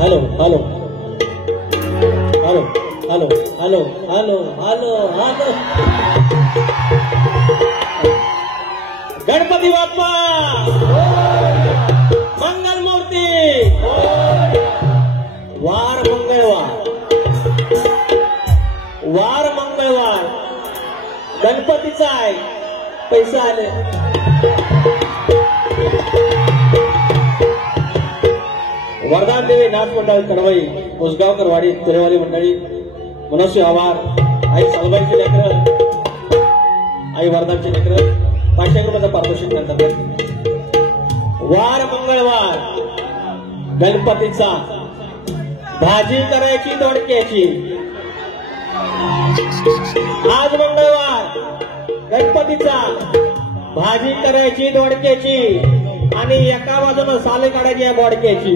Hello hello hello hello hello hello hello hello Ganpati Bappa मंगल मूर्ती वार मंगळवार गणपतीचा आहे पैसे आले वरदान देवी नाथ मंडळ कडवई उसगावकर वाडी तुरेवाली मंडळी मनस्वी आवार आई सालबाईची लेकर आई वरदानची लेकर 500 रुपयाचं पारितोषिक करतात वार मंगळवार गणपतीचा भाजी करायची दोडक्याची आज मंगळवार गणपतीचा भाजी करायची दोडक्याची आणि एका बाजूनं साले काढायची या बोडक्याची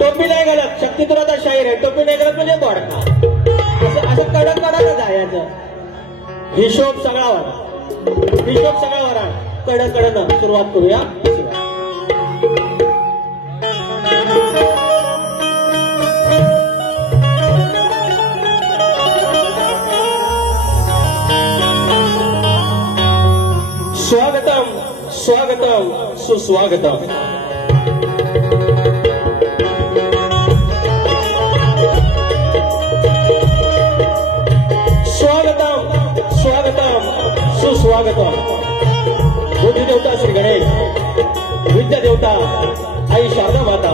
टोपी नाही घालत शक्ती तुला शाहीर आहे टोपी नाही घालत म्हणजे बोडका असं कडक कडकच आहे याचं हिशोब सगळा वरा कडक कडक सुरुवात करूया स्वागतम स्वागतम सुस्वागतम स्वागतम स्वागतम सुस्वागतम बुद्धी देवता श्री गणेश विद्या देवता आई शारदा माता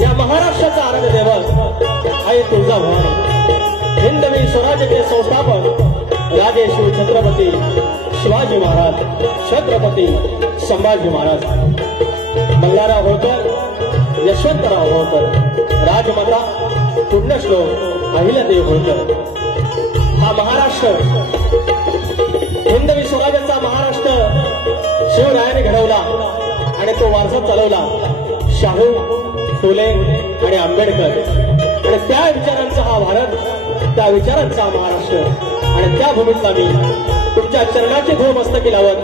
या महाराष्ट्राचा आराध्य दैवत आई तुळजाभवानी हिंदवी स्वराज्याचे संस्थापक राजे शिव छत्रपती शिवाजी महाराज छत्रपती संभाजी महाराज मल्हारराव होळकर यशवंतराव होळकर राजमाता पुण्यश्लोक अहिल्यादेवी होळकर हा महाराष्ट्र हिंदवी स्वराज्याचा महाराष्ट्र शिवरायाने घडवला आणि तो वारसा चालवला शाहू फुले आणि आंबेडकर आणि त्या विचारांचा हा भारत त्या विचारांचा महाराष्ट्र आणि त्या भूमीतला मी तुमच्या चरणाची धूळ मस्तकी लावत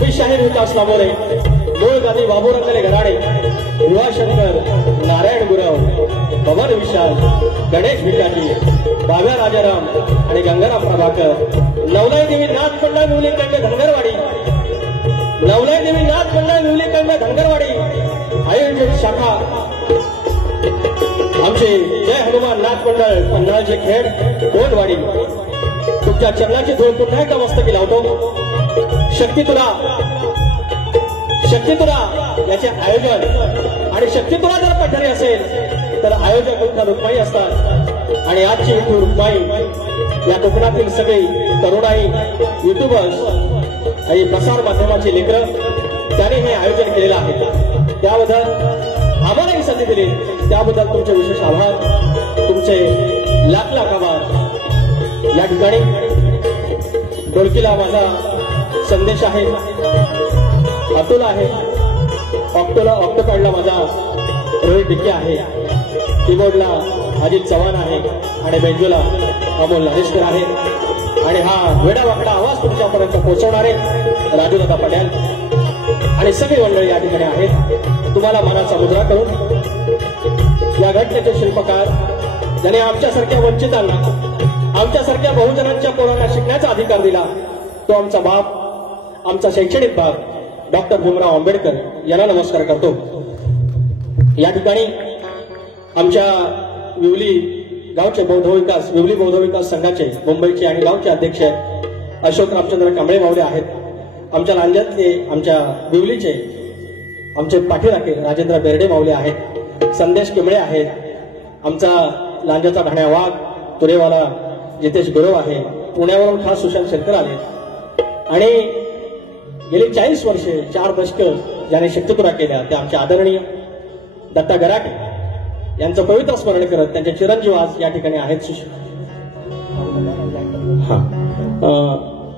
मी शाहीर विकास नामोरे मूळ गादी बाबूरंगले घराडे युवाशंकर नारायण गुरव पवन विशाल गणेश भिकाजी बाव्या राजाराम आणि गंगाराम प्रभाकर नवलाई देवी नाथ मंडळ मिवली कंड धनगरवाडी नवलाई देवी नाथ मंडळ मिवली कंड धनगरवाडी आयोजक शाखा आमचे जय हनुमान नाथ मंडळ मंडळाचे खेड कोंडवाडी तुमच्या चरणाची धूळ पुन्हा एकदा मस्तकी लावतो शक्ती तुला याचे आयोजन आणि शक्ती तुला जर पठारी असेल तर आयोजक उत्तर रुक्माई असतात आणि आजची हिंदू रुक्माई या कोकणातील सगळे तरुणाई युट्यूबर्स आणि प्रसार माध्यमाची लेकरं त्याने हे आयोजन केलेलं आहे त्याबद्दल आम्हालाही संधी दिली त्याबद्दल तुमचे विशेष आभार तुमचे लाख लाख आभार या ठिकाणी ढोलकीला माझा संदेश आहे अतुल आहे ऑक्टोपॅडला माझा रोहित डिके आहे कीबोर्डला अजित चव्हाण आहे आणि बेंजूला अमोल हरिशकर आहे आणि हा वेडावाकडा आवाज तुमच्यापर्यंत पोहोचवणारे राजूदादा पटेल आणि सगळी मंडळी या ठिकाणी आहेत तुम्हाला मनाचा मुद्रा करून या घटनेचे शिल्पकार ज्याने आमच्यासारख्या वंचितांना आमच्यासारख्या बहुजनांच्या पोरांना शिकण्याचा अधिकार दिला तो आमचा बाप आमचा शैक्षणिक बाप डॉक्टर भीमराव आंबेडकर यांना नमस्कार करतो या ठिकाणी आमच्या विवली गावचे विवली बौद्ध विकास संघाचे मुंबईचे आणि गावचे अध्यक्ष अशोक रामचंद्र कांबळे मावळे आहेत आमच्या लांजातले आमच्या विवलीचे आमचे पाठीराखे राजेंद्र बेर्डे मावले आहेत संदेश किमळे आहेत आमचा लांजाचा ढाण्या वाघ तुरेवाला जितेश गुरव आहे पुण्यावरून खास सुशांत शेरकर आले आणि गेली 40 वर्षे 4 दशकं ज्याने शक्तिपुरा केल्या त्या आमच्या आदरणीय दत्ता गराटे यांचं पवित्र स्मरण करत त्यांचे चिरंजीव आज या ठिकाणी आहेत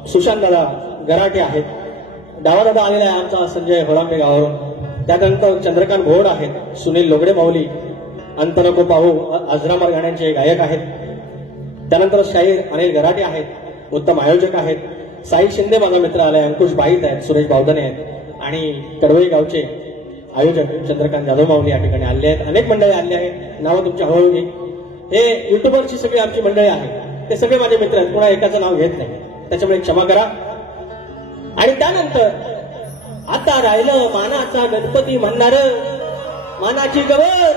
सुशांत दादा गराटे आहेत डावा दादा आलेला आहे आमचा संजय होळांबे गावावरून त्यानंतर चंद्रकांत घोड आहेत सुनील लोगडे माऊली अंतनको पाहू आजरामर गाण्यांचे गायक आहेत त्यानंतर शाहीर अनिल गराटे आहेत उत्तम आयोजक आहेत साई शिंदे माझा मित्र आलाय, अंकुश बाईत आहेत, सुरेश बावधने आहेत आणि कडवई गावचे आयोजक चंद्रकांत जाधव माऊली या ठिकाणी आले आहेत. अनेक मंडळी आले आहेत, नावं तुमच्या हळूहळू घेईन. हे युट्यूबरची सगळी आमची मंडळी आहेत, ते सगळे माझे मित्र आहेत, कोणा एकाचं नाव घेत नाही, त्याच्यामुळे क्षमा करा. आणि त्यानंतर आता राहिलं मानाचा गणपती म्हणणार, मानाची गवर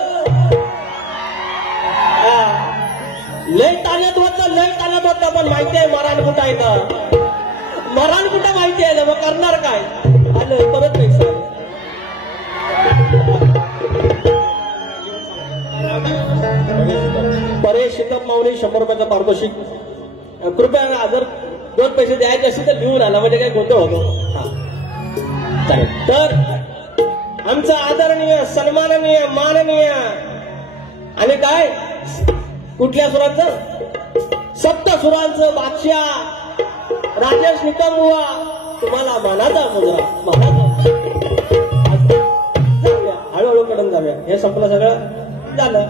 लय ताण्यात होतं, लय ताण्यात होतं, पण माहिती आहे मरण कुठं आहे तर, मरण कुठं माहिती आहे, मग करणार काय, आलं परत नाही सर. परेश शितप माऊली 100 रुपयाचा पारितोषिक. कृपया जर 2 पैसे द्यायचे असतील तर लिहून आला, म्हणजे काही गोंधळ होतो. हा चालेल. तर आमचा आदरणीय, सन्माननीय, माननीय आणि काय कुठल्या सुरांचं, सप्तसुरांचं बादशाह राजेश निकम बुवा, तुम्हाला मानाचा मुजरा, मानाचा. जाऊया हळूहळू कडून जाऊया, हे संपलं सगळं झालं.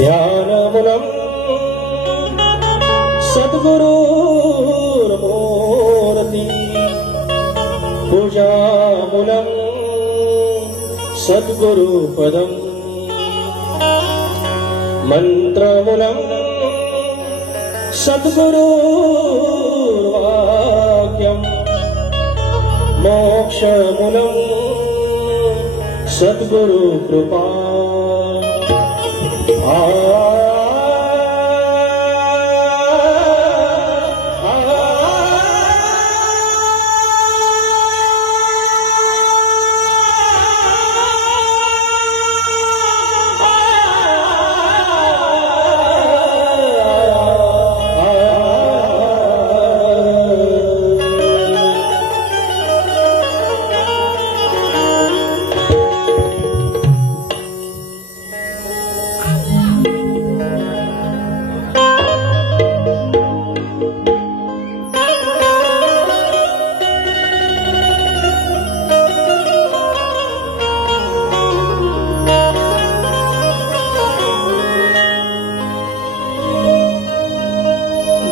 ध्यानमुलं सद्गुरुर्मूर्ति, पूजामुलं सद्गुरुपदम्, मन्त्रमुलं सद्गुरुर्वाक्यम्, मोक्षमुलं सद्गुरुकृपा.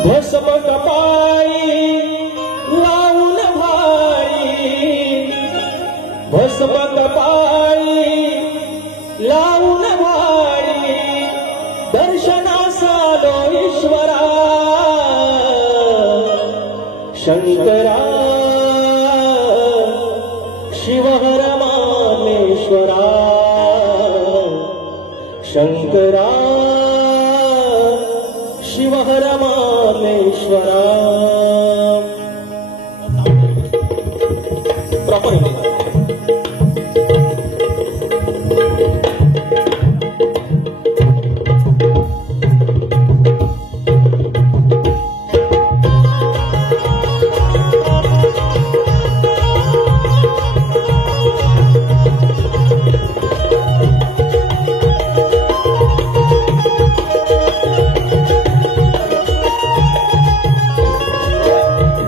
भस्म कपाळी लावून भारी, भस्म कपाळी लावून भारी, दर्शनास आलो ईश्वरा शंकरा, शिवहर मामेश्वरा शंकरा, शिवहर मामेश्वरा. प्रॉपर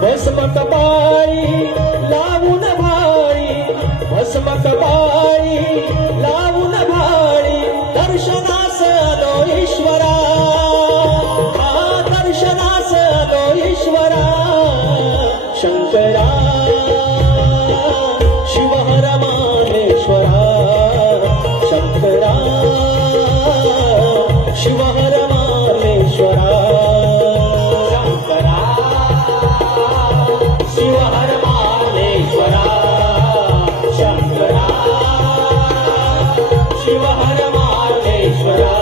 भस्म कपाळी लावून भारी, भस्म कपाळी लावून भारी, दर्शनास आलो ईश्वरा, दर्शनास आलो ईश्वरा शंकरा, शिवहर मामेश्वरा शंकरा, शिवहर मामेश्वरा शंकरा, शिवहर मामेश्वरा शंकरा, शिवहर मामेश्वरा.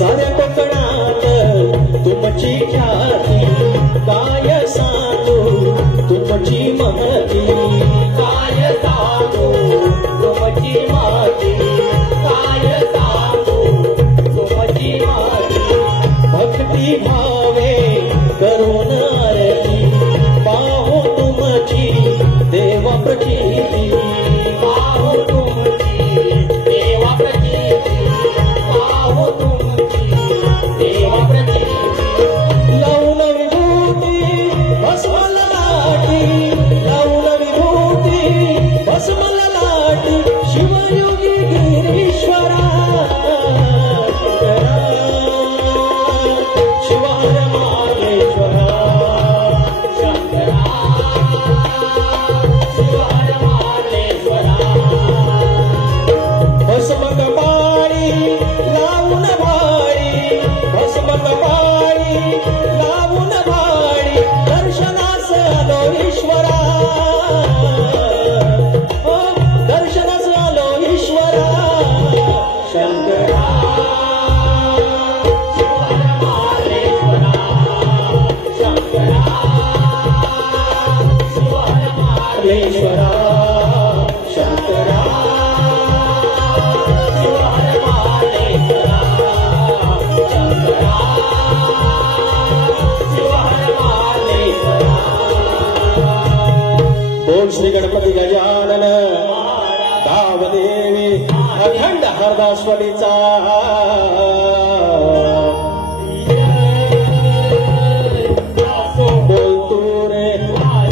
साऱ्या कोकणात तुमची ख्याती काय सांगू तुमची महती काय सांगू तुमची महती काय सांगू तुमची महती भक्ती भावे करून आरती पाहू तुमची देवा प्रचिती पाहू तुमची देवा प्रचिती पाहू तुमची देवा प्रचिती लावून विभूती भस्मल लाटी लावून विभूती भस्मल लाटी शिवयोगी गिरीश्वरा शिवाय मार्लेश्वरा श्री गणपती गजानन धावदेवी अखंड हरदास्वलीचा बोलतो रे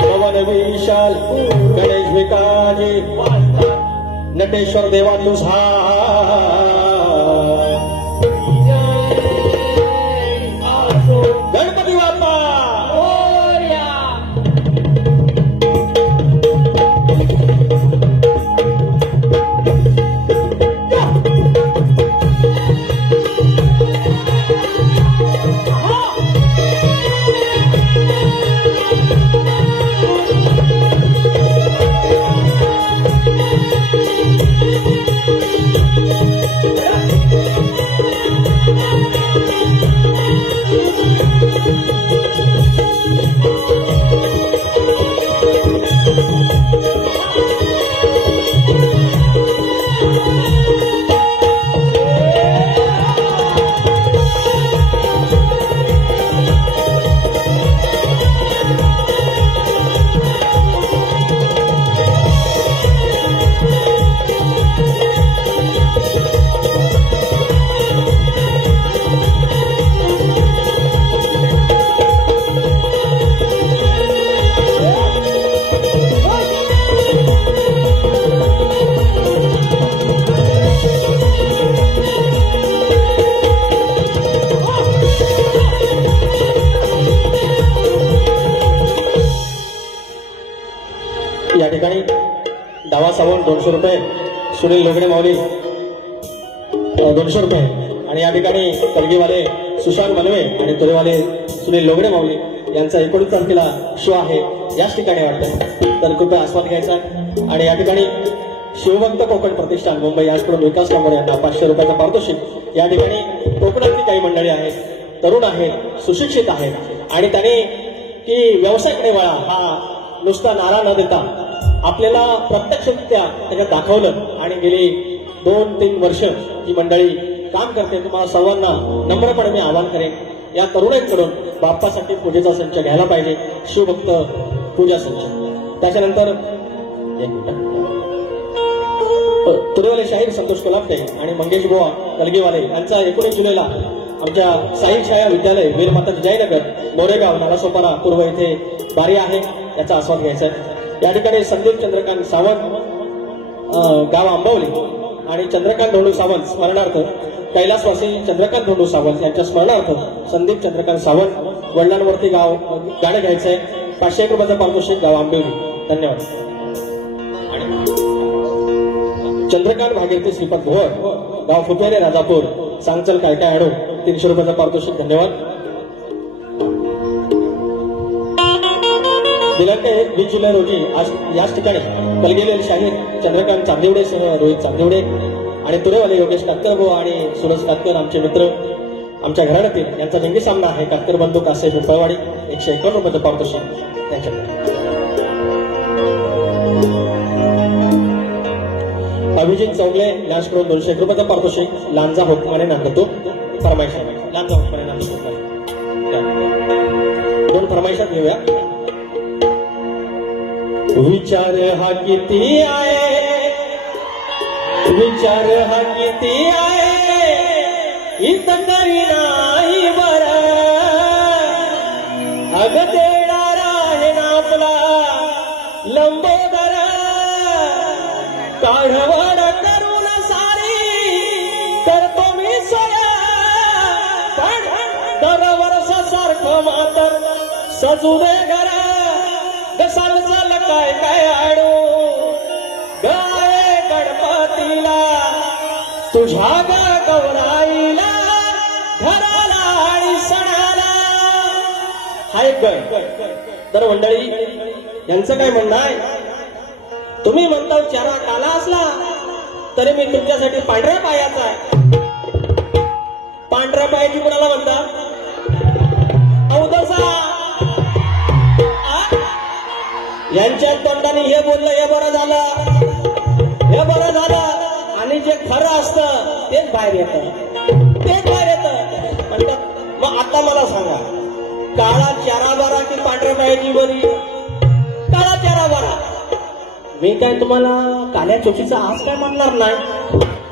पवन विशाल गणेश भिकाजी नटेश्वर देवा तुझा गणपती बाप्पा या ठिकाणी डावा सावंत 200 रुपये, सुनील लोगडे माऊली 200 रुपये आणि या ठिकाणी कलगीवाले सुशांत मनवे आणि तुरेवाले सुनील लोगडे माऊली यांचा 19 तारखेला शो आहे याच ठिकाणी वाटतं, तर कृपया आस्वाद घ्यायचा. आणि या ठिकाणी शिवभक्त कोकण प्रतिष्ठान मुंबई याचकडून विकास कांबळे यांना 500 रुपयाचं पारितोषिक. या ठिकाणी कोकणातली काही मंडळी आहेत, तरुण आहेत, सुशिक्षित आहेत आणि त्यांनी की व्यवसायाकडे वळा हा नुसता नारा न देता आपल्याला प्रत्यक्षरित्या त्याच्यात दाखवलं आणि गेली 2-3 वर्ष ही मंडळी काम करते. तुम्हाला सर्वांना नम्रपणे मी आवाहन करेन या तरुणांकडून बाप्पासाठी पूजेचा संच घ्यायला पाहिजे, शिवभक्त पूजा संच. त्याच्यानंतर तुरेवाले शाहीर संतोष कोल्हापटे आणि मंगेश बुवा कलगीवाले यांचा 19 जुलैला आमच्या साई छाया विद्यालय वीरमाता जयनगर मोरेगाव नालासोपारा पूर्व येथे बारी आहे, याचा आस्वाद घ्यायचा आहे. या ठिकाणी संदीप चंद्रकांत सावंत गाव आंबवली आणि चंद्रकांत धोंडू सावंत स्मरणार्थ कैलासवासी चंद्रकांत धोंडू सावंत यांच्या स्मरणार्थ संदीप चंद्रकांत सावंत वडिलांवरती गाव गाणं घ्यायचंय. 501 रुपयाचं पारितोषिक गाव आंबवली. धन्यवाद. चंद्रकांत भागीरथी श्रीपद भोवर गाव फुपेरे राजापूर सांगचल काय आडो 300 रुपयाचं पारितोषिक. धन्यवाद. दिनांक 20 जुलै रोजी आज याच ठिकाणी कलगीलेले शाहीर चंद्रकांत चांदिवडे सह रोहित चांदिवडे आणि तुरेवाले योगेश कातकर आणि सुरज कातकर आमचे मित्र आमच्या घराण्यातील यांचा जंगी सामना आहे. कातकर बंधू कासे पिंपळवाडी 151 रुपयाचं पारितोषिक त्यांच्याकडे. अभिजित चौगले लॅश करून 201 रुपयाचं पारितोषिक. लांजा हुकमाने नांदतो फरमाईश आहे. लांजा हुकमाने नांदतो 2 फरमाईशात घेऊया. विचार हा किती आहे, विचार हा किती आहे, इथं तरी नाही बर. अग देणारा आहे ना आपला लंबोदर. काढवड करून सारी करतो मी सोया, पण दरवर्ष सारखं मातर सजू दे घर. चाल काय काय आडू गाय गणपतीला तुझ्या गौराईला घराला आणि सणाला. हा एक गण. तर मंडळी यांचं काय म्हणणं आहे, तुम्ही म्हणता चारा काला असला तरी मी तुमच्यासाठी पांढऱ्या पायाचा आहे. पांढऱ्या पायाची कुणाला म्हणता? अवधसा. यांच्या तोंडाने हे बोललं हे बरं झालं, हे बरं झालं. आणि जे खरं असतं तेच बाहेर येतं, तेच बाहेर येतं म्हणतात. मग आता मला सांगा, काळा चारा बारा की पांढऱ्या पायाची बरी? काळा चारा बारा. मी काय तुम्हाला काल्या चोचीचा आज काय म्हणणार नाही,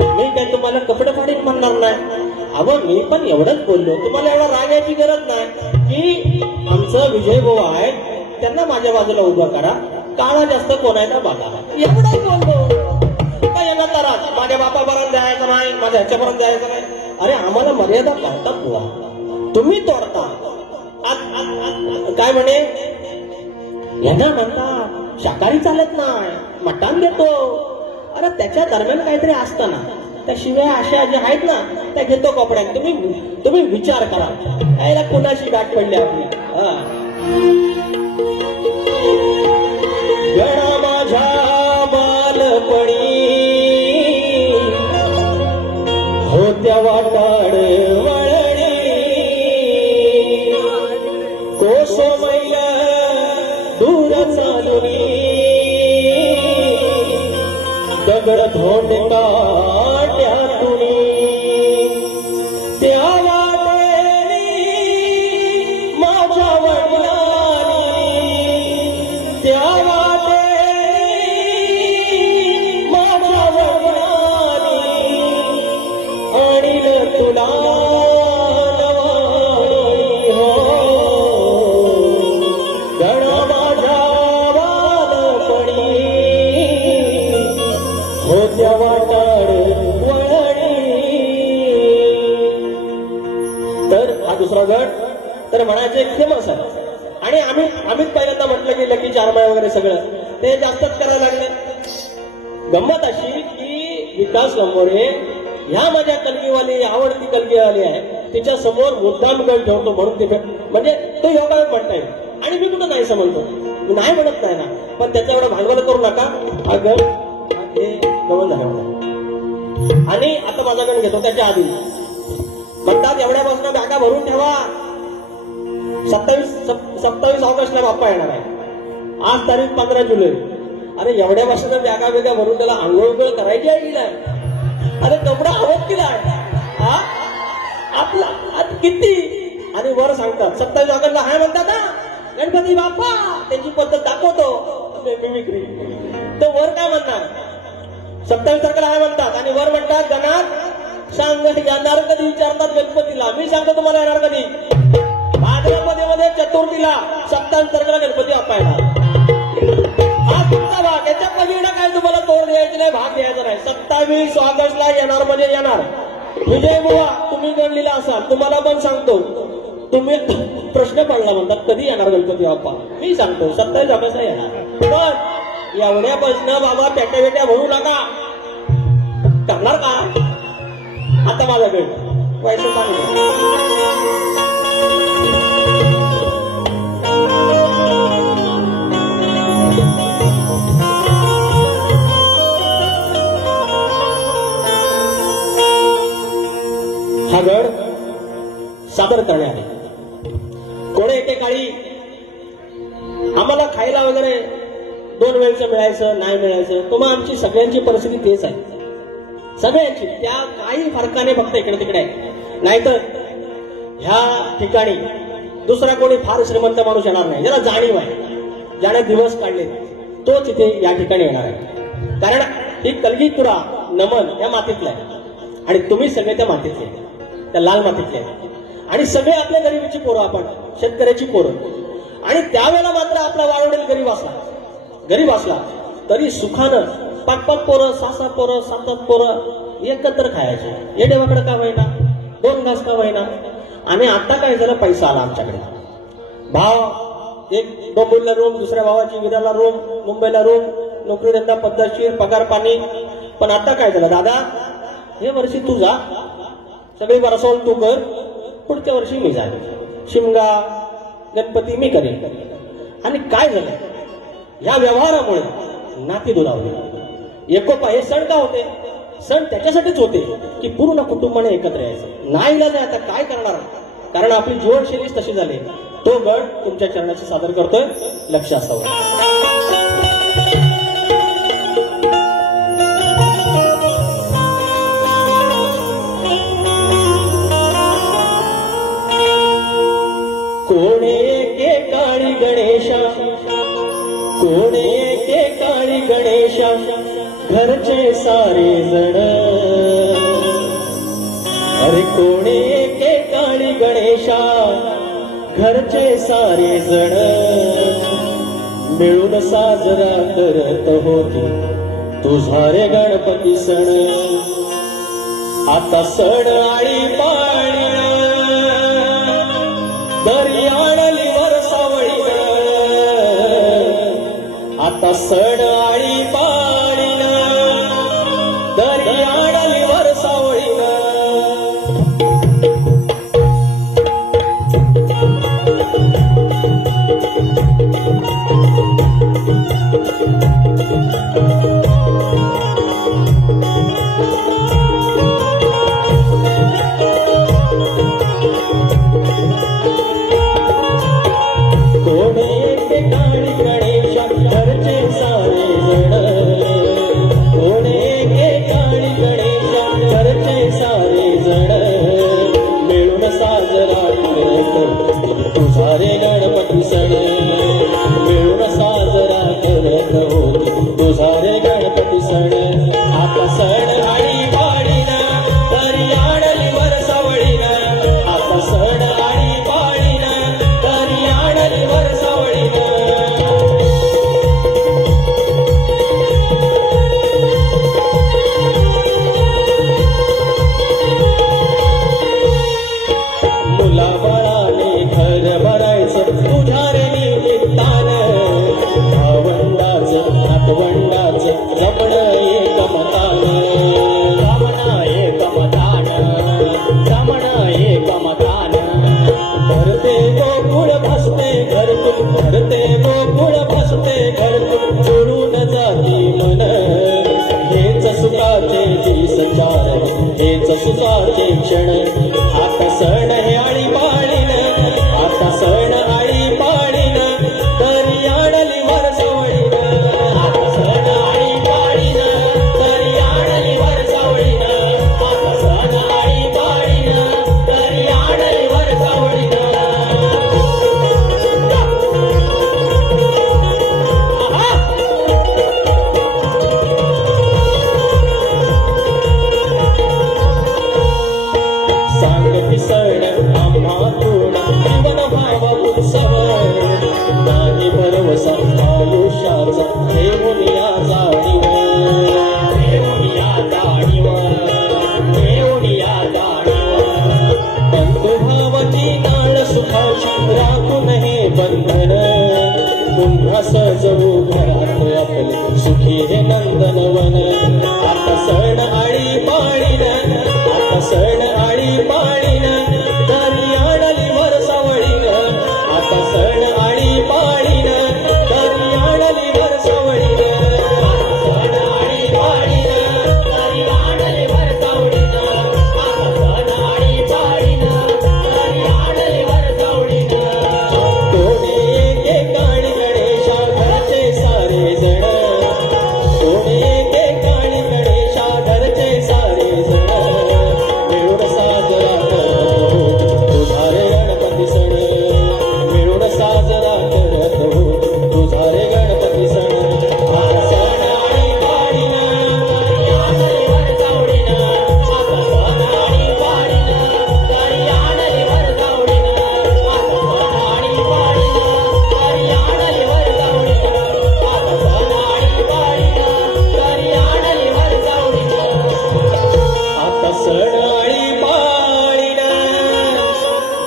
मी काय तुम्हाला कपडे फाडीत म्हणणार नाही. अहो मी पण एवढंच बोललो, तुम्हाला एवढा राग यायची गरज नाही की आमचं विजय भाऊ आहे त्यांना माझ्या बाजूला उभं करा, काळा जास्त कोणाचा बघा. एवढंच बोललो. काय यांना तरात माझ्या बापापर्यंत जायचं नाही, माझ्या ह्याच्यापर्यंत जायचं नाही. अरे आम्हाला मर्यादा कळतात बुवा, तुम्ही तोडता. काय म्हणे यांना म्हणता शाकाहारी चालत नाही, मटण देतो. अरे त्याच्या दरम्यान काहीतरी असतं ना, त्या शिवाय अशा ज्या आहेत ना त्या घेतो कपड्यात. तुम्ही विचार करा, यायला कुणाशी गाठ पडली आपली. गणा माझ्या बालपणी होत्या वाटाड वळणी, कोस मैल दूर चालुनी, दगड धोंड काट्यातुनी. त्या वाटेनी माझ्या वडिलांनी, त्या दुसरा गट तर म्हणायचं एक फेमस आहे. आणि आम्ही पहिल्यांदा म्हटलं की लकी चारमाय वगैरे सगळं ते जास्तच करायला लागले. गंमत अशी की विकास लंबोरे ह्या माझ्या कलगीवाली आवडती कलगीवाली आहे, तिच्या समोर मुद्दाम गट ठेवतो म्हणून ते म्हणजे तो योगा म्हणताय. आणि मी कुठं नाही समजतो, मी नाही म्हणत नाही ना, पण त्याचा एवढा भांडवल करू नका. हा गट हे गमन झालं. आणि आता माझा गण घेतो त्याच्या आधी म्हणतात एवढ्यापासून बॅगा भरून ठेवा, 27 ऑगस्टला बाप्पा येणार आहे. आज तारीख 15 जुलै. अरे एवढ्यापासून बॅगा बेगा भरून त्याला आंघोळ करायची आहे की नाही? अरे कपडा आवत केला आहे आपला किती. आणि वर सांगतात 27 ऑगस्टला हाय म्हणतात ना गणपती बाप्पा, त्यांची पद्धत दाखवतो मिमिक्री. तो वर काय म्हणणार 27 तारखेला हाय म्हणतात आणि वर म्हणतात गणात सांग येणार कधी विचारतात गणपतीला. मी सांगतो तुम्हाला येणार कधी, भाद्रपदेमध्ये चतुर्थीला 27 तारखेला गणपती बाप्पा येणार. हा तुमचा भाग, याच्या पलीकडे काय तुम्हाला तोड द्यायची नाही, भाग द्यायचा नाही. 27 ऑगस्टला येणार म्हणजे येणार. विजय बुवा तुम्ही गणलेला असाल, तुम्हाला पण सांगतो, तुम्ही प्रश्न पडला म्हणतात कधी येणार गणपती बाप्पा, मी सांगतो 27 ऑगस्टला येणार. पण एवढ्यापासून बाबा पेट्या बेट्या भरू नका, करणार का? आता माझा वेळ व्हायचं चांगलं. हा गड सादर करण्यात आले. कोणी एकेकाळी आम्हाला खायला वगैरे 2 वेळचं मिळायचं नाही मिळायचं, तुम्हा आमची सगळ्यांची परिस्थिती तेच आहे, सगळ्यांची. त्या काही फरकाने फक्त इकडे तिकडे आहे. नाहीतर ह्या ठिकाणी दुसरा कोणी फार श्रीमंत माणूस येणार नाही, ज्याला जाणीव आहे, ज्याने दिवस काढले तोच इथे या ठिकाणी येणार आहे. कारण ही कलगीतुरा नमन या मातीतलं आहे आणि तुम्ही सगळे त्या मातीतले, त्या लाल मातीतले आणि सगळे आपल्या गरिबीची पोरं, आपण शेतकऱ्याची पोरं. आणि त्यावेळेला मात्र आपला वाळवडील गरीब असला तरी सुखानं 5-5 पोरं 6-6 पोरं 7-7 पोरं एकत्र खायचे. ये देवाकडे का होईना, 2 घास का होईना. आणि आता काय झालं, पैसा आला आमच्याकडे. भाव एक डोंबिवलीला रूम, दुसऱ्या भावाची विराला रूम, मुंबईला रूम, नोकरी धंदा पद्धतशीर, पगार पाणी. पण आता काय झालं, दादा हे वर्षी तू जा, सगळी बरसवून तू कर, पुढच्या वर्षी मी जाईन, शिमगा गणपती मी करेन. आणि काय झालं, या व्यवहारामुळे नाती दुरावली. एकोपा हे सण का होते, सण त्याच्यासाठीच होते की पूर्ण कुटुंबाने एकत्र यायचं. नाही इलाज आहे, आता काय करणार, कारण आपली जीवनशैलीच तशी झाली. तो गण तुमच्या चरणाची सादर करतोय, लक्ष असावं. कोणे के काळी गणेशा, कोणे के काळी गणेशा, घरचे सारे जण. अरे कोणे के काळी गणेशा, घरचे सारे जण. मिळून साजरा करत होते तुझा रे गणपती सण. आता सण आळी पाळी दरी आणली वरसावळी. आता सण आळी पाळी दरी आणली वरसावळी.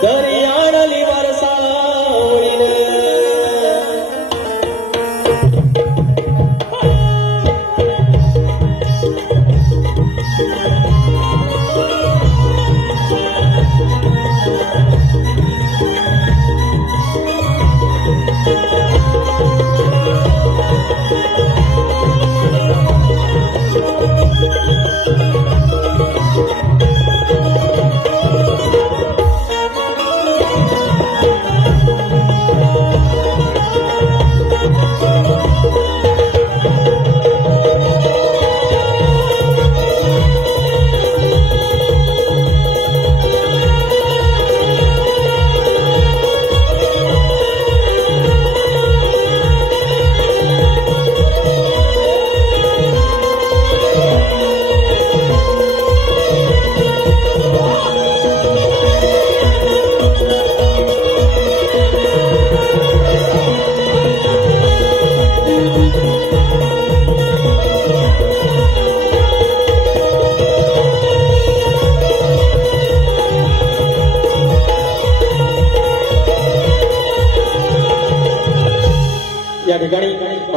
घरी आणली वरसावळीन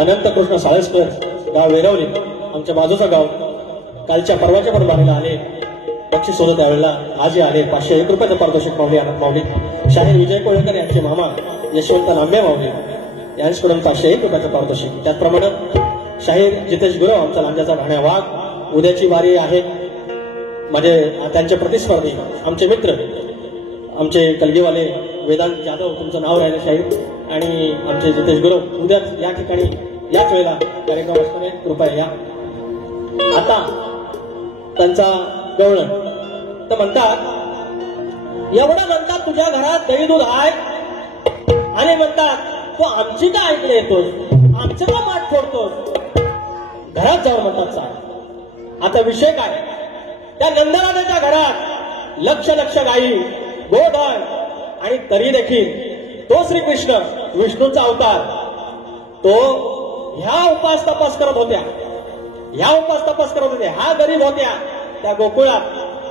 अनंत कृष्ण साळसकर गाव वेरवली आमच्या बाजूचं गाव कालच्या परवाच्या पण बारीला आले बक्षीस होतं त्यावेळेला आजही आले 501 रुपयाचं पारितोषिक मावली आनंद मावली शाहीर विजय कोळेकर यांचे मामा यशवंत लांबे मावली यांच्याकडून 501 रुपयाचं पारितोषिक त्याचप्रमाणे शाहीर जितेश गुरव आमचा लांजाचा घाण्या वाघ उद्याची वारी आहे माझे त्यांचे प्रतिस्पर्धी आमचे मित्र आमचे कलगीवाले वेदांत जाधव तुमचं नाव राहिलं शाहीर आणि आमचे जितेश गुरव उद्या या ठिकाणी याच वेळेला कार्यक्रम असतो कृपया या आता त्यांचा गवळण तर म्हणतात एवढं म्हणतात तुझ्या घरात दही दूध आहे आणि म्हणतात तू आमची का ऐकले येतोस आमचं का माठ फोडतोस घरात जाऊन म्हणतात चाल आता विषय काय त्या नंदराजाच्या घरात लक्ष लक्ष गायी गोधन आणि तरी देखील तो श्रीकृष्ण विष्णूचा अवतार तो ह्या उपास तपास करत होत्या ह्या गरीब होत्या त्या गोकुळात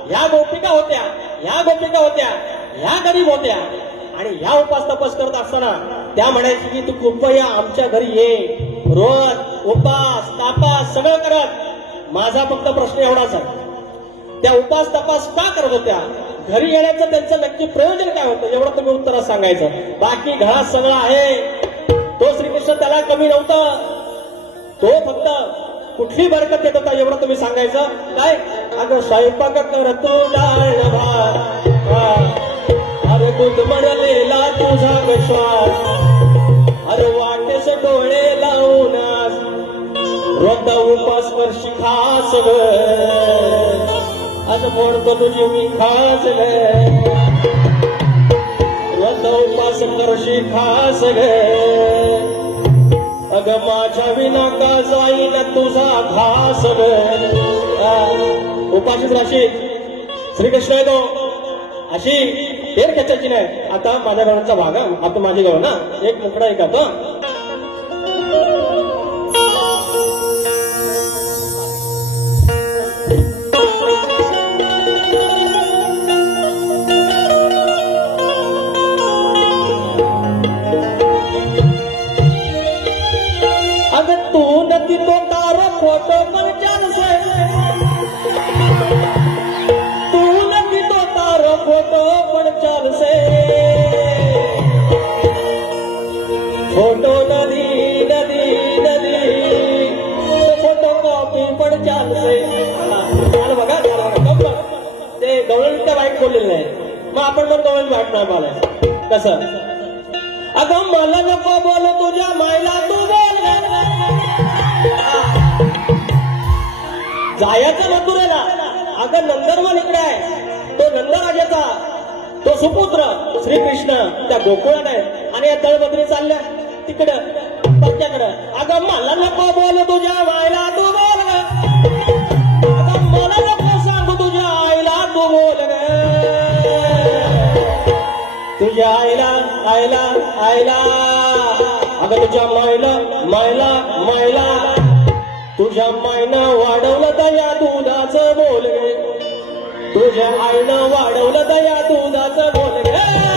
ह्या गोपिका होत्या ह्या गरीब होत्या आणि ह्या उपास तपास करत असताना त्या म्हणायची की तू कृपया आमच्या घरी ये रोज उपास तापास सगळं करत माझा फक्त प्रश्न एवढाच आहे त्या उपास तपास का करत होत्या घरी येण्याचं त्यांचं नक्की प्रयोजन काय होतं एवढं तुम्ही उत्तरात सांगायचं बाकी घरात सगळं आहे तो श्रीकृष्ण त्याला कमी नव्हतं तो फक्त कुठली बरकत देत होता एवढं तुम्ही सांगायचं काय अगं स्वयंपाक कर तू डाळ भात अरे दूध म्हणलेला तुझा श्वास अरे वाटेस डोळे लावून रोज उपास करशी खास ग आज मोडतो तुझी मी खास ग रोज उपास करशी खास ग अग माझ्या विना का जाईन तुझा घास ग उपाशीच राशी श्रीकृष्ण आहे तो अशी फेर खेचायची नाही आता माझ्या गवळणचा भाग आता माझी गवळ ना एक मुकडा एक आता फोटो पण चाल से तू नदी तो तारो फोटो पण चाल से फोटो नदी नदी नदी फोटो कॉपी पण चाल से बघा ते गवळणीच्या बाईक बोललेलं आहे मग आपण पण गवळणी बाईक नाही बोलाय कसं अगं मला नको बोल तुझ्या मायला तू बोल जायचं मथुरेला अगं नंदनवन इकडे आहे तो नंदराजाचा तो सुपुत्र श्रीकृष्ण त्या गोकुळात आहे आणि या तळबद्री चालल्या तिकडं त्याच्याकडं अगं मला नको बोल तुझ्या मायला तू बोल अगं मला नको सांगू तुझ्या आईला तू बोल तुझ्या आईला अगं तुझ्या मायला तुझ्या मायनं वाढवलं दया दुधाचं बोल तुझ्या आईनं वाढवलं दया दुधाचं बोल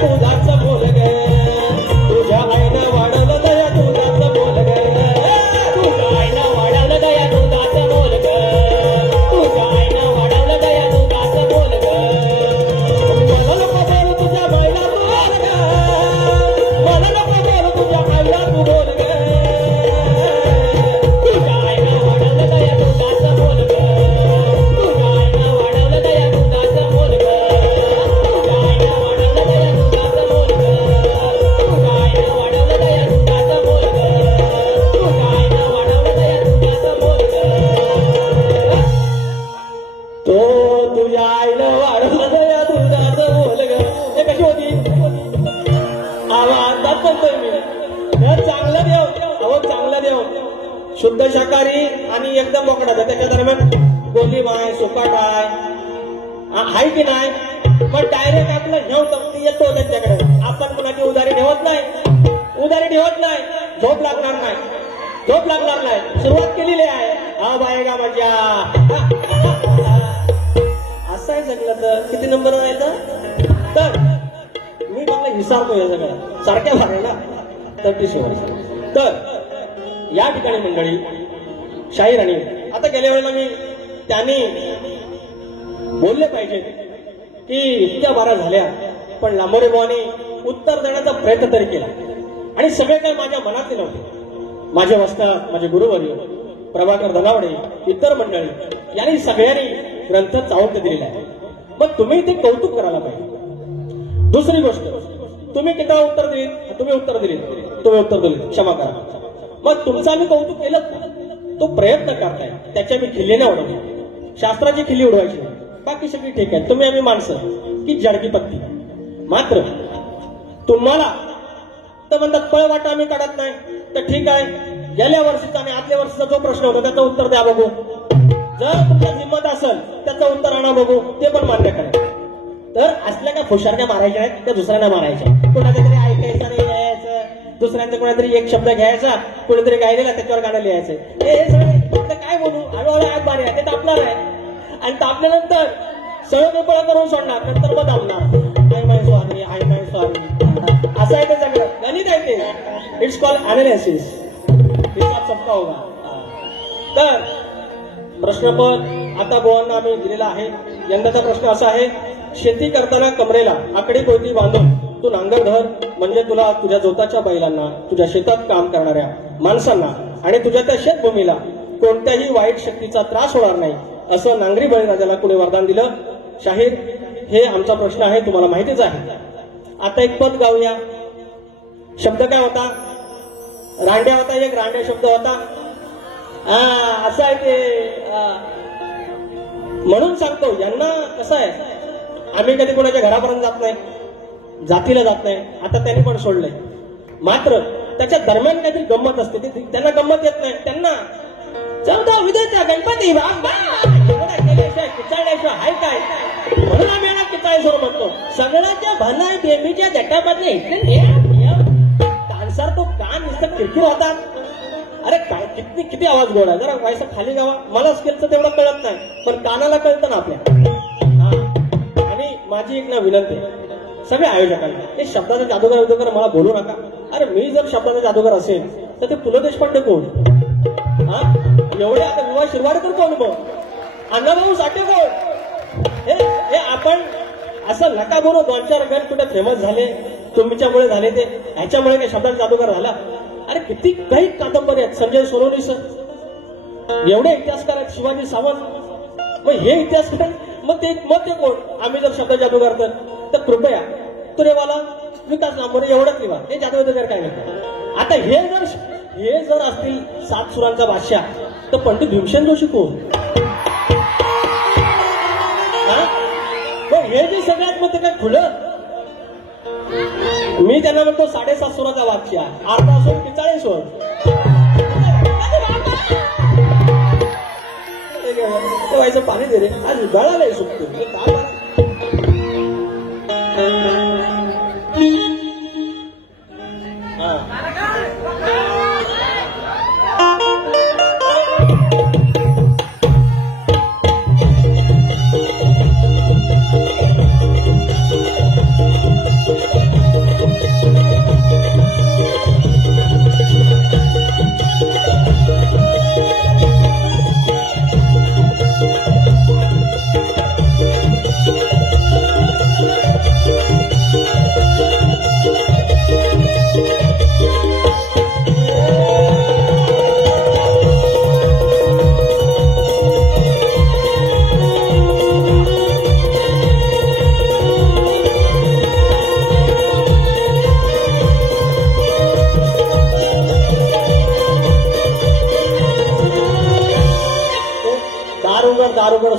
दुधाचं बोल ग तुझ्या आईनं वाढवलं दया दुधाचं बोल ग तुझ्या आईनं वाढवलं दया दुधाचं बोल ग तुझ्या आईनं वाढवलं दया दुधाचं बोल ग मला नको बोल तुझ्या बाईला तू बोल ग मला नको बोल तुझ्या आईला तू बोल ग तुझ्या आईनं वाढवलं दया दुधाचं बोल ग तुझ्या आईनं वाढवलं दया दुधाचं बोल ग तुझ्या आईनं वाढवलं दया दुधाचं बोल ग तुझ्या आईनं वाढवलं दया दुधाचं बोल ग तुझ्या आईनं वाढवलं दया दुधाचं बोल ग तो तुझ्या आईनं वाढवलं दया दुधाचं बोल ग हे कशी होती आवाजात म्हणतोय मी तर चांगलं देव अहो चांगलं देव शुद्ध शाकाहारी आणि एकदम मोकळा त्याच्या दरम्यान गोली माय सुकाट आहे की नाही पण डायरेक्ट आपलं घेऊ तक्ती येतो त्यांच्याकडे आपण कुणाची उधारी ठेवत नाही झोप लागणार नाही सुरुवात केलेली आहे हा बायगा मजा असं आहे जगलं तर किती नंबर राहायचं तर मी मला विसरतो या सगळं सारख्या भागायला 37 वर्ष तर या ठिकाणी मंडळी शाहीर आणि आता गेल्या वेळेला मी त्यांनी बोलले पाहिजे की इतक्या बारा झाल्या पण लांबोरे बुवाने उत्तर देण्याचा प्रयत्न तरी केला आणि सगळे काही माझ्या मनातले नव्हते माझे वस्ताद माझे गुरुवर्य प्रभाकर धनावडे इतर मंडळी यांनी सगळ्यांनी ग्रंथ चावत दिलेला आहे मग तुम्ही ते कौतुक करायला पाहिजे दुसरी गोष्ट तुम्ही किती उत्तर दिले क्षमा करा मग तुमचं आम्ही कौतुक केलं तो प्रयत्न करताय त्याच्या मी खिल्ली नाही उडवली शास्त्राची खिल्ली उडवायची बाकी सगळी ठीक आहे तुम्ही आम्ही माणसं की जडकी पत्ती मात्र तुम्हाला तर म्हणतात पळ वाटा आम्ही काढत नाही तर ठीक आहे गेल्या वर्षीचा आणि आदल्या वर्षीचा जो प्रश्न होता त्याचं उत्तर द्या बघू जर तुमच्या हिंमत असेल त्याचं उत्तर आणा बघू ते पण मान्य करा तर असल्या काय हुशारण्या मारायच्या आहेत त्या दुसऱ्यांना मारायच्या कोणाच्या तरी ऐकायचं नाही लिहायचं दुसऱ्यांचा कोणातरी एक शब्द घ्यायचा कोणीतरी गायलेला त्याच्यावर गाणं लिहायचं हे सगळं काय बोलू हळूहळू आग मारे ते तापणार आहे आणि तापल्यानंतर सगळं कपडा करून सोडणार नंतर मग दाबणार आय माय सॉरी असं आहे ते सगळं गणित आहे ते इट्स कॉल्ड अनालिसिस हिसाब सबका होगा तर प्रश्नपद आता बुवांना आम्ही दिलेला आहे यंदाचा प्रश्न असा आहे शेती करताना कमरेला आकडी कोयती बांधून तू नांगर धर म्हणजे तुला तुझ्या जोताच्या बैलांना तुझ्या शेतात काम करणाऱ्या माणसांना आणि तुझ्या त्या शेतभूमीला कोणत्याही वाईट शक्तीचा त्रास होणार नाही असं नांगरी बळीराजाला कुणी वरदान दिलं शाहीर हे आमचा प्रश्न आहे तुम्हाला माहितीच आहे आता एक पद गाऊया शब्द काय होता रांड्या होता एक रांड्या शब्द होता असं आहे ते म्हणून सांगतो यांना कसं आहे आम्ही कधी कोणाच्या घरापर्यंत जात नाही जातीला जात नाही आता त्यांनी पण सोडलंय मात्र त्याच्या दरम्यान काहीतरी गंमत असते त्यांना गंमत येत नाही त्यांना 14 विद्याचा गणपती केल्याशिवाय किचाळल्याशिवाय हाय काय म्हणून आम्ही यांना किचाळेश्वर म्हणतो सगळ्याच्या भनाय बेबीच्या गटामधले कानसार तो कान नुसतं किरकिर होतात अरे काय किती आवाज गोड आहे जरा व्हायचं खाली गावा मला स्केलचं तेवढं कळत नाही पण कानाला कळतं ना आपल्या आणि माझी एक ना विनंती सगळे आयोजकांना हे शब्दाचा जादूगार मला बोलू नका अरे मी जर शब्दाचा जादूगार असेल तर ते पु ल देशपांडे कोण एवढे आता विवाह शिरवाडकर कोण कोण अण्णाभाऊ साठे कोण हे आपण असं नका बोलू 2-4 गण कुठे फेमस झाले तुमच्यामुळे झाले ते ह्याच्यामुळे काही शब्दाचा जादूगार झाला अरे किती काही कादंबरी आहेत संजय सोनवणे सर एवढे इतिहासकार आहेत शिवाजी सावंत मग हे इतिहासकार मग ते कोण आम्ही जर शब्द जादूगार तर कृपया तुरेवाला विकास नांबोरे एवढंच लिहा हे जादूगार काय नाही आता हे जर असतील 7 सुरांचा बादशाह तर पंडित भीमसेन जोशी कोण हे जे सगळ्यात मग ते काय खुलं मी त्यांना म्हणतो 7.5 सुराचा बादशाह अर्धा असून 45 वर व्हायचं पाणी दे रे आज गळालाय सुटतो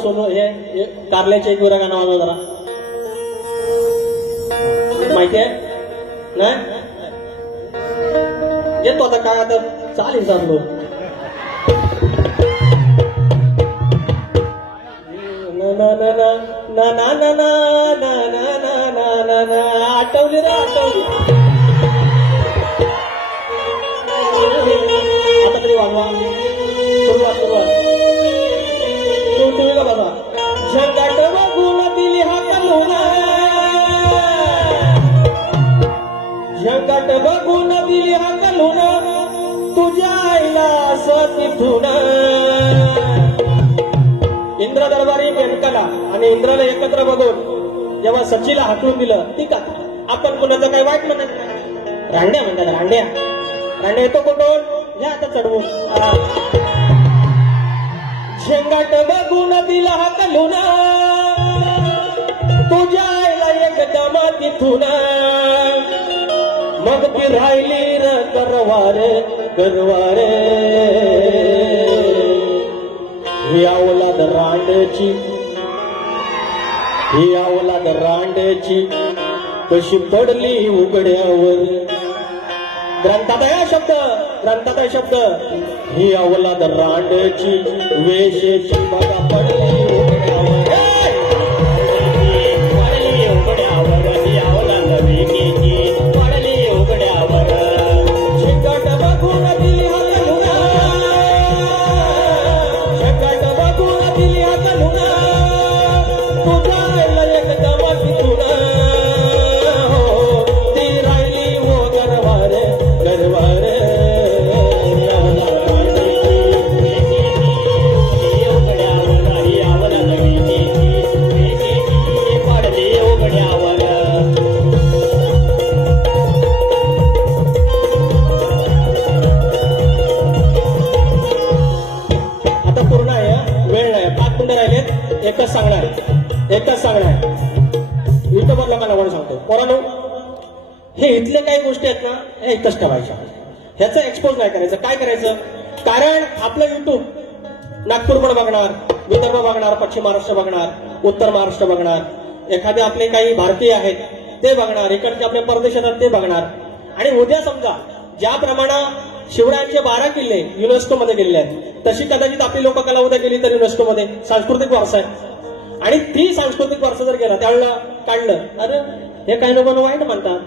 सोनू हे कारल्याचे एक विरा गाणं वाजवा जरा. माहितीये नाही येतो आता काय आता चालेल चाललो आठवली रे आठवली. आता तरी वाजवा सुरुवात तुम्ही का बघा. झंगाट बघून दिली हाकलून झंगाट बघून दिली हाकलून तुझ्या आईला असं तिथून. इंद्र दरबारी मेनकाला आणि इंद्राला एकत्र बघून जेव्हा सचीला हाकलून दिलं ती का आपण कोणाचं काही वाईट म्हणत नाही. रांड्या म्हणतात रांड्या रांड्या येतो कोण घ्या आता चढवून. झेंगाट बघून दिला हाकलून तुझ्या आईला एकदम तिथून. मग ती राहिली र करवार करवार. ही अवलाद रांडची ही अवलाद रांडची कशी पडली उघड्यावर. ग्रंथात आहे शब्द ही अवलाद रांडची वेशेची बघा पडली उघड्यावर. पडली उघड्यावर ही अवलाद वेगेची पडली उघड्यावर. झिंगाट बघून दिली हाकलून झिंगाट बघून दिली हाकलून तुझ्या आईला एकदम तिथून. ती राहिली हो गरवार गरवार. एकच सांगणार युट्यूबर लोकांना कोण सांगतो पोरांनो हे इथले काही गोष्टी आहेत ना हे इथंच ठेवायच्या. ह्याचं एक्सपोज नाही करायचं. काय करायचं कारण आपलं युट्यूब नागपूर पण बघणार विदर्भ बघणार पश्चिम महाराष्ट्र बघणार उत्तर महाराष्ट्र बघणार एखादे आपले काही भारतीय आहेत ते बघणार इकडचे आपले परदेशात ते बघणार. आणि उद्या समजा ज्याप्रमाणे शिवरायांचे 12 किल्ले युनेस्को मध्ये गेले आहेत तशी कदाचित आपली लोककला उद्या गेली तर युनेस्को मध्ये सांस्कृतिक वारसा आहे. आणि ती सांस्कृतिक वारसा जर गेला त्यावेळेला काढलं अरे हे काही लोकांना वाईट म्हणतात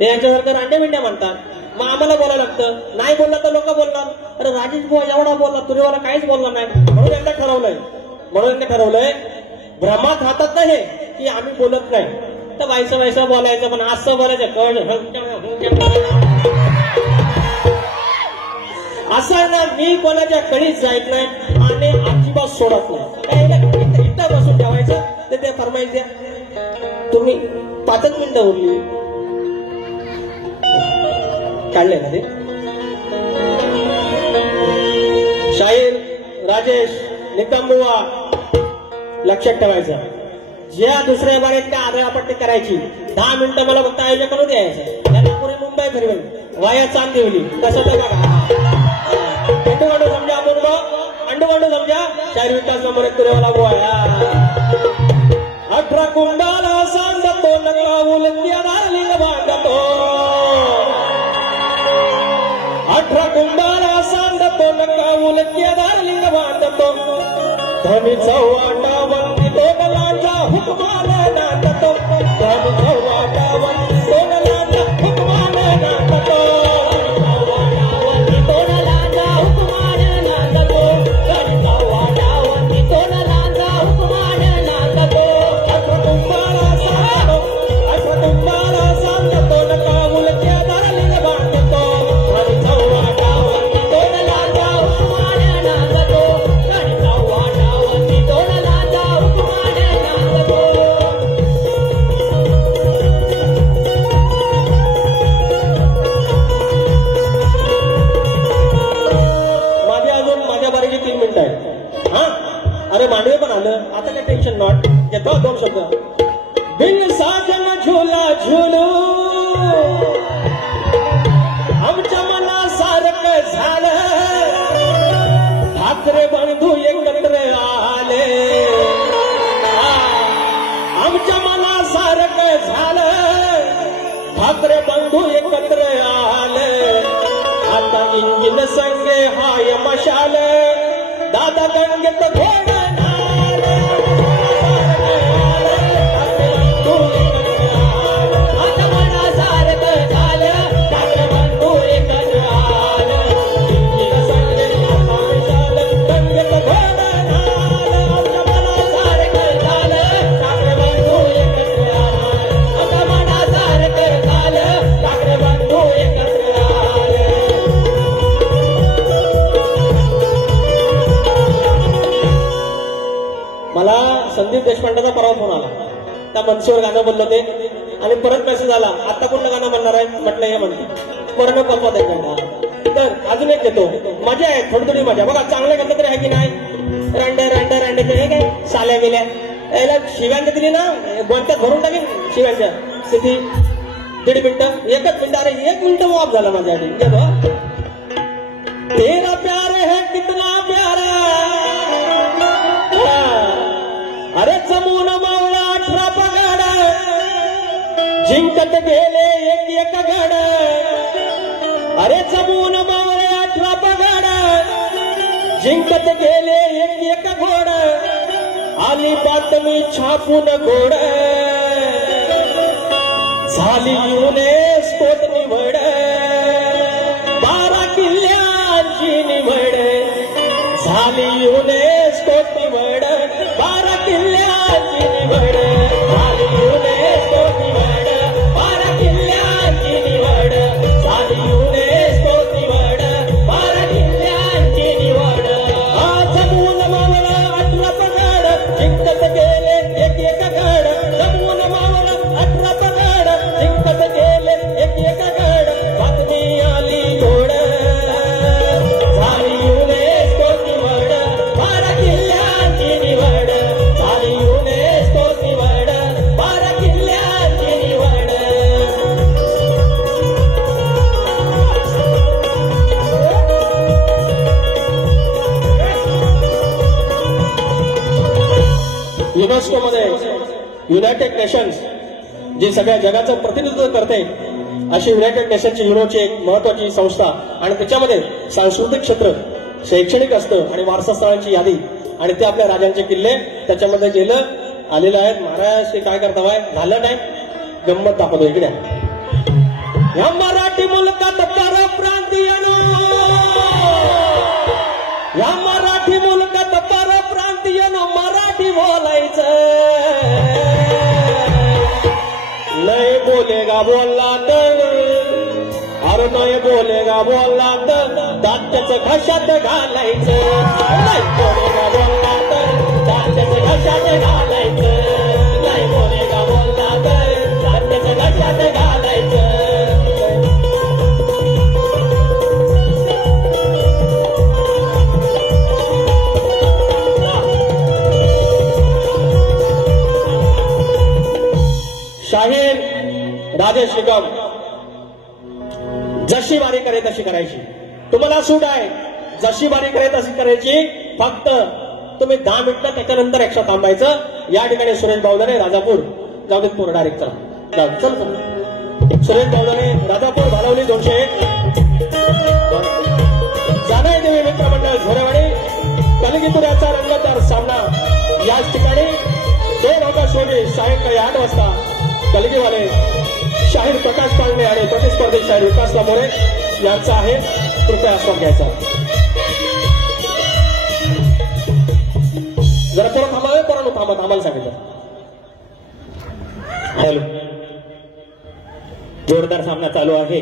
हे यांच्यासारखं रांड्या बिंड्या म्हणतात. मग आम्हाला बोलायला लागतं. नाही बोलला तर लोक बोलणार अरे राजेश बुवा एवढा बोलला तुझेवाला काहीच बोलला नाही. म्हणून यांनी ठरवलंय भ्रमात राहतात ना हे की आम्ही बोलत नाही तर व्हायचं बोलायचं पण असं बोलायचं कळ असं ना. मी कोणाच्या कडीच जायत नाही आणि अजिबात सोडत नाही. इथं बसून ठेवायचं ते फरमाईश द्या तुम्ही 5 मिनिटं उरली काढले ना ते. शाहीर राजेश निकमबुवा लक्षात ठेवायचं. ज्या दुसऱ्या बारेत काय आदळापट्टी करायची 10 मिनिटं मला फक्त आयोजकांना द्यायचं. याला पुरी मुंबई फिरवेल वाया चांदिवली कसं तर बघा. अंडू समजा आपण अंडू समजा शाहीर विकास नंबर 1 तुरेवाला बुवा. 18 कुंडाला सांडतो नका उलट्या दारलिंग बांधतो. 18 कुंडाला सांडतो नका उलट्या दारलिंग बांधतो. धनी चव्हाटा वंती तोडलांचा हुकमाने नांदतो. धनी चव्हाटा वंती तोडलांचा हुकमाने नांदतो. मांडवे पण आलं आता काय टेन्शन नॉट. घेतो 2 शब्द. बिन साजन झुला झुलू आमच्या मनासारखं झालं. ठाकरे बंधू एकत्र आले. ठाकरे बंधू एकत्र आले आता इंजिन संगे हाय मशाल दादा गंगेत घोड संदीप देशपांडेचा परवा फोन आला त्या मनसेवर गाणं बोललो ते आणि परत मेसेज आला आता कुठलं गाणं म्हणणार आहे म्हटलं हे म्हणते पूर्ण कल्पत आहे तर अजून एक घेतो मजा आहे थोडी थोडी मजा बघा चांगलं घेतलं तरी आहे की नाही रंडे ते हे काय साल्या गेल्या याला शिव्यांच्या दिली ना गोंत्यात भरून टाकेन शिव्यांच्या किती 1.5 मिनिटं 1 मिनिट अरे 1 मिनिट वाप झाला माझ्यासाठी तेरा प्यार है कितना प्यारा अरे चमून मावळा 18 पगड जिंकत गेले एक गड अरे चमून मावळे 18 पगड जिंकत गेले एक घोड आली बातमी छापून घोड झाली युनेस्कोत निवड 12 किल्ल्यांची निवड झाली युनेस्कोत निवड 12 किल्ल्यांची निवड झाली युनेस्कोत निवड 12 किल्ल्यांची निवड झाली युनेस्कोत निवड 12 किल्ल्यांची निवड जमून मावळा 18 पगड जिंकत गेले एक गड जमून मावळा 18 पगड जिंकत गेले एक गड बातमी आली घोड झाली युनेस्कोत निवड 12 किल्ल्यांची निवड झाली युनेस्कोत निवड 12 किल्ल्यांची निवड युनेस्को मध्ये युनायटेड नेशन्स जी सगळ्या जगाचं प्रतिनिधित्व करते अशी युनायटेड नेशनची युरोची एक महत्वाची संस्था आणि त्याच्यामध्ये सांस्कृतिक क्षेत्र शैक्षणिक असतं आणि वारसा स्थळांची यादी आणि ते आपल्या राजांचे किल्ले त्याच्यामध्ये गेलं आलेलं आहेत महाराज ते काय करताय झालं नाही गंमत दाखवतो इकडे या मराठी मुलकात परप्रांतीयनो या मराठी मुलकात परप्रांतीयनो मराठी बोलायचं नाही बोलेगा बोलला तर अरे नाही बोलेगा बोलला तर दात्याचं घशात घालायचं नाही बोलेगा बोलला तर दात्याचं घशात घालायचं नाही बोलेगा बोलला तर दात्याचं घशात घालायचं शाहीर राजेश निकम जशी बारी करे तशी करायची तुम्हाला सूट आहे जशी बारी करे तशी करायची फक्त तुम्ही 10 मिनिटं त्याच्यानंतर एक्स्ट्रा थांबायचं या ठिकाणी सुरेश बावदाने राजापूर जाऊ देत पूर्ण डायरेक्ट चला चल सुरेश बावदाने राजापूर भालवली 201 जाणय देवी मित्रमंडळ झोरेवाडी कलगीतूर याचा रंगतदार सामना याच ठिकाणी 2 ऑगस्ट रोजी सायंकाळी 8 वाजता कलगीवाले शाहीर प्रकाश पांडे आणि प्रतिस्पर्धी शाहीर विकास लामोरे यांचा आहे कृपया आस्वाद घ्यायचा जरा परत थांबावे परत थांबायला सांगितलं हॅलो जोरदार सामना चालू आहे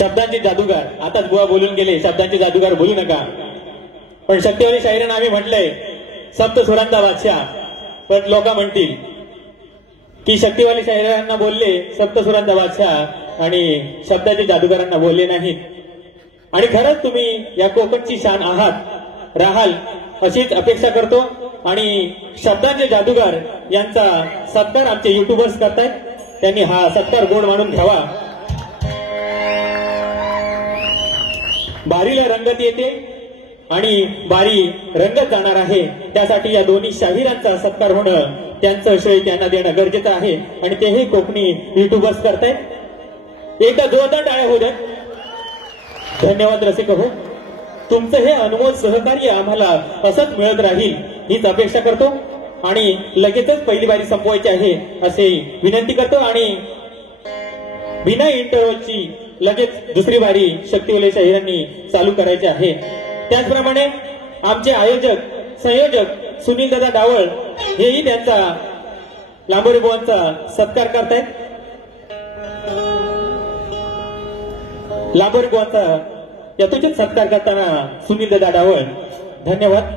शब्दांचे जादूगार आताच बुवा बोलून गेले शब्दांचे जादूगार बोलू नका पण शक्तिवाली शाहिरांना आम्ही म्हटलंय सप्तसुरांचा बादशाह पण लोक म्हणतील की शक्तिवाली शाहिरांना बोलले सप्तसुरांचा बादशाह आणि शब्दाचे जादूगारांना बोलले नाहीत आणि खरंच तुम्ही या कोकणची शान आहात राहाल अशीच अपेक्षा करतो आणि शब्दाचे जादूगार यांचा सत्कार आमचे युट्यूबर्स करतायत त्यांनी हा सत्कार गोड मानून घ्यावा बारीला रंगत येते आणि बारी रंगत जाणार आहे. त्यासाठी या दोन्ही शाहिरांचा सत्कार होणं, त्यांचं श्रेय त्यांना देणं गरजेचं आहे आणि तेही कोकणी युट्यूबर्स करतायत. एकदा जोरदार टाळ्या होऊ द्या. धन्यवाद रसिक हो. तुमचं हे अनमोल सहकार्य आम्हाला असंच मिळत राहील हीच अपेक्षा करतो आणि लगेचच पहिली बारी संपवायची आहे असे विनंती करतो आणि बिना इंटरव्हलची लगेच दुसरी बारी शक्तिवलय शाहिरांनी चालू करायची आहे. त्याचप्रमाणे आमचे आयोजक संयोजक सुनील दादा डावळ हेही त्यांचा लांबोरे बुवांचा सत्कार करतायत. लांबोरे बुवांचा यथोचित सत्कार करताना सुनील दादा डावळ. धन्यवाद.